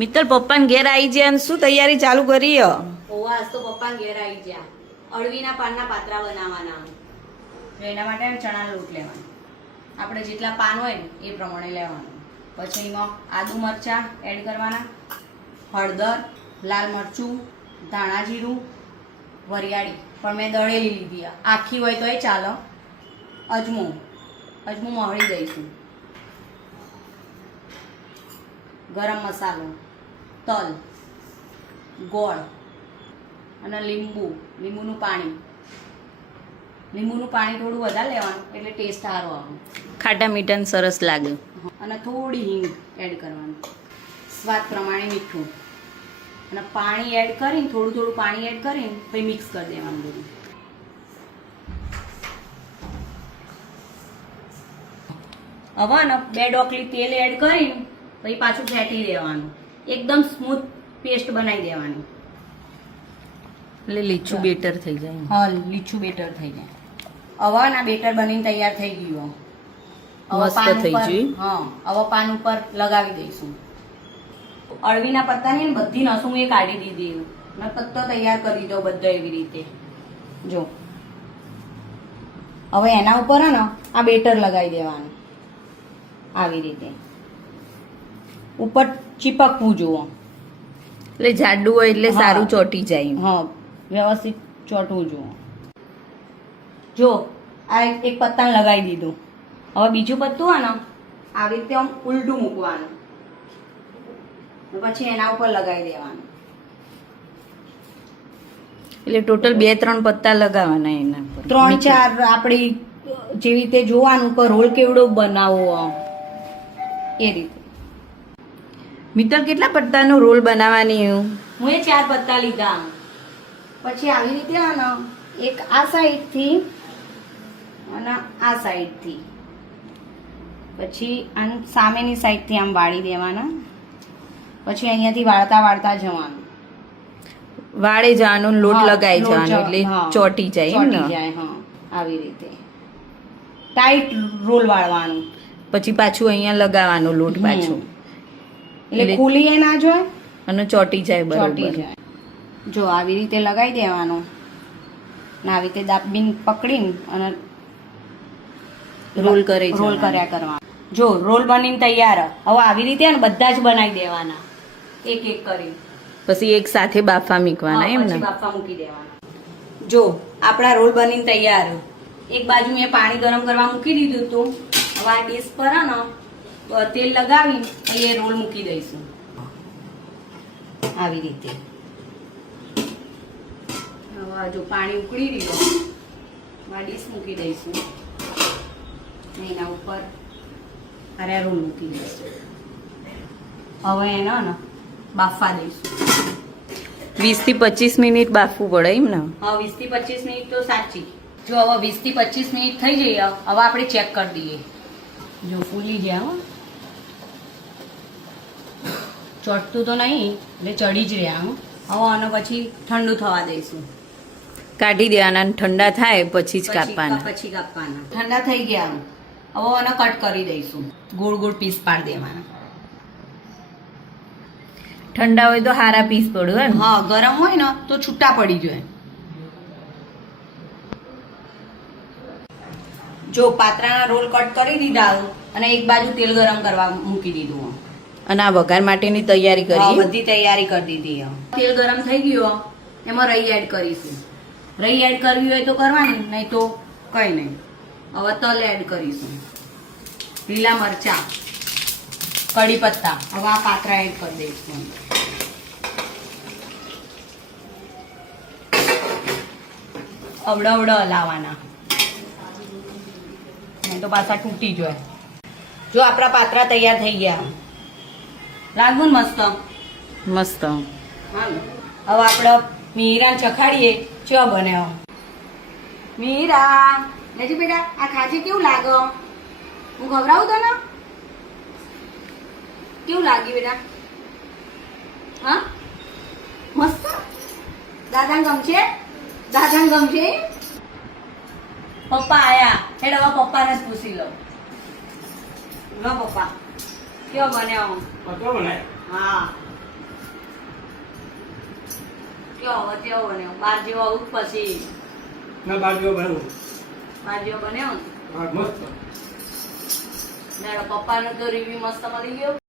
મિત્તલ પપ્પાને ઘેર આવી જાય અને શું તૈયારી ચાલુ કરી? ઓવા આજ તો પપ્પા ઘેર આવી ગયા. અળવીના પાનના પાત્રા બનાવવાના. તો એના માટે ચણા લોટ લેવાનો. આપણે જેટલા પાન હોય ને એ પ્રમાણે લેવાનું. પછી એમાં આદુ મરચાં એડ કરવાના, હળદર, લાલ મરચું, ધાણા જીરું, વરિયાળી પણ મેં દળેલી લીધી. આખી હોય તો એ ચાલો. અજમો મહળી દઈશું, ગરમ મસાલો, તલ, ગોળ અને લીંબુનું પાણી થોડું વધારે લેવાનું એટલે ટેસ્ટ સારો આવે, ખાટા મીઠા સરસ લાગે. અને થોડી હિંગ એડ કરવાની, સ્વાદ પ્રમાણે મીઠું, અને પાણી એડ કરીને થોડું પાણી એડ કરીને પછી મિક્સ કરી દેવાનું બધું. હવે ને 2 ડોકલી તેલ એડ કરીને પછી પાછું ફેટી દેવાનું. એકદમ સ્મૂથ પેસ્ટ બનાવી દેવાની. એટલે લીચું બેટર થઈ જાય. હા, લીચું બેટર થઈ જાય. હવે ના બેટર બનીને તૈયાર થઈ ગયું. મસ્ત થઈ ગયું. હા, હવે પાન ઉપર લગાવી દઈશું. અળવીના પત્તાની ને બધી નસો હું એ કાઢી દીધી. મેં પત્તો તૈયાર કરી દીધો બધો એવી રીતે. જો હવે એના ઉપર ને આ બેટર લગાવી દેવાનું આવી રીતે. ઉપર ચીપકવું જુઓ. એટલે જાડું હોય એટલે સારું ચોટી જાય. હા, વ્યવસ્થિત ચોટવું જુઓ. જો આ એક પત્તાને લગાવી દીધું. હવે બીજું પત્તું હોય ને આવી રીતે આમ ઉલટું મૂકવાનું, પછી એના ઉપર લગાવી દેવાનું. એટલે ટોટલ 2-3 પત્તા લગાવવાના એના પર. 3-4 આપણી જેવી રીતે જોવાનું કે રોલ કેવડો બનાવવો એ રીતે. મિત્તલ કેટલા પત્તાનો રોલ બનાવવાની? હું એ 4 પત્તા લીધા. પછી આવી રીતે ને એક આ સાઈડથી અને આ સાઈડથી, પછી આમ સામેની સાઈડથી આમ વાળી દેવાના. પછી અહીંયાથી વાળતા જવાનું. વાળે જવાનું, લોટ લગાઈ જવાનું એટલે ચોટી જાય. હા, આવી રીતે ટાઈટ રોલ વાળવાનું. પછી પાછું અહીંયા લગાવવાનું લોટ પાછું, એટલે ખુલી એ ના જોઈએ અને ચોટી જાય બરોબર. જો આવી રીતે લગાવી દેવાનું ને આવી રીતે દાબીને પકડીને અને રોલ કર્યા કરવાનું. જો રોલ બનીને તૈયાર. હવે આવી રીતે ને બધા જ બનાવી દેવાના એક એક કરી. પછી એક સાથે બાફા મૂકવાના એમ ને? બાફા મૂકી દેવાના. જો આપણા રોલ બનીને તૈયાર. એક બાજુ મેં પાણી ગરમ કરવા મૂકી દીધું હતું. હવે આ ડીશ પર ને તેલ લગાવી એ રોલ મૂકી દઈશું આવી રીતે. હવે જો પાણી ઉકળી રહ્યું, આ ડીશ મૂકી દઈશું. એના ઉપર અરે રોલ મૂકી દઈશું. હવે એને ને બાફવા દઈશું. 20 થી 25 મિનિટ બાફવું પડે એમ ને? હા, 20 થી 25 મિનિટ તો સાચી. જો હવે 20 થી 25 મિનિટ થઈ જઈએ. હવે આપણે ચેક કરી દઈએ. જો ફૂલી ગયા હો, ચોટતું તો નહીં એટલે ચડી જ રહ્યા. હવે આનો પછી ઠંડુ થવા દઈશું. કાઢી દેવાના, ઠંડા થાય પછી જ કાપવાના. ઠંડા થઈ ગયા. હવે આને કટ કરી દઈશું. ગોળ ગોળ પીસ પાડી દેવાના. ઠંડા હોય તો હારા પીસ પડે. હા, ગરમ હોય ને તો છૂટા પડી જાય. જો પાત્રાના રોલ કટ કરી દીધા અને એક બાજુ તેલ ગરમ કરવા મૂકી દીધું. અને આ વઘાર માટેની તૈયારી કરી? બધી તૈયારી કરી દીધી. તેલ ગરમ થઈ ગયું, એમાં રહી એડ કરીશું. રહી એડ કરવી હોય તો કરવાની, નહીં તો કઈ નહીં. હવે તલ એડ કરીશું, લીલા મરચા, કડી પત્તા. હવે આ પાત્રા એડ કરી દઈશું. અવડા હલાવવાના, નહીં તો પાછા તૂટી જાય. જો આપણા પાત્રા તૈયાર થઈ ગયા. લાગુ ને મસ્ત? મસ્ત. હવે આપણે મીરા ચખાડીએ. ચો બન્યો મીરા? લેજી બેટા, આ ખાજે કેવું લાગે? હું ખવડાવું તને? કેવું લાગ્યું બેટા? હા, મસ્ત. દાદાને ગમશે? પપ્પા આયા. હેડ હવે પપ્પાને જ પૂછી લો. પપ્પા કેવો બન્યો? હા, કયો હવે કેવો બન્યો? બાર જેવો આવું જ પછી ના બાજુ બનાવું. બાર જેવો બન્યો ને? હા મસ્ત. પપ્પાનો તો રિવ્યુ મસ્ત મળી ગયો.